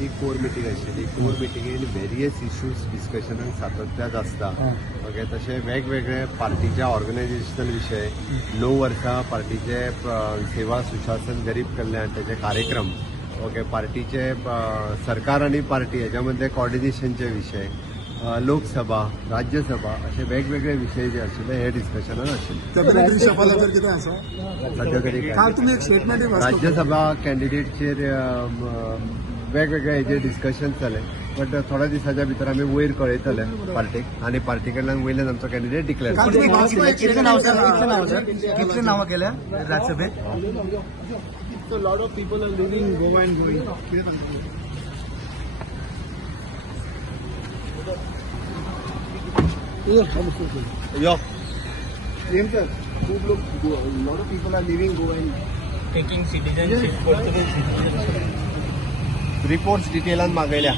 ही core meeting आशिल्ली. Core मिटिंगेन various issues डिस्कशनाक सातत्यात आसता. Okay, तशें वेगवेगळे पार्टीच्या ऑर्गनायझेशनल विशय 9 वर्सां पार्टीचे सेवा सुशासन गरीब कल्याण त्याचे कार्यक्रम. ओके, पार्टीचे सरकार आणि पार्टी हेच्या मधले कॉर्डिनेशनचे विषय, लोकसभा, राज्यसभा असे वेगवेगळे विषय जे आशिल्ले हे डिस्कशनान आशिल्ले. सध्या तरी राज्यसभा कॅन्डिडेटचेर वेगवेगळे हेजे डिस्कशन जाले. बट थोड्या दिसाच्या भितर आमी वयर कळयतले पार्टीक आणि पार्टी कडल्यान वयल्यान आमचो कॅन्डिडेट डिक्लेअर जातलो. कितली नावं केल्या राज्यसभेत? So a lot of people are leaving Goa and going. Yo Same sir. खूप लोग a lot of people are leaving Goa and taking citizenship. Reports डिटेलान मागयल्या.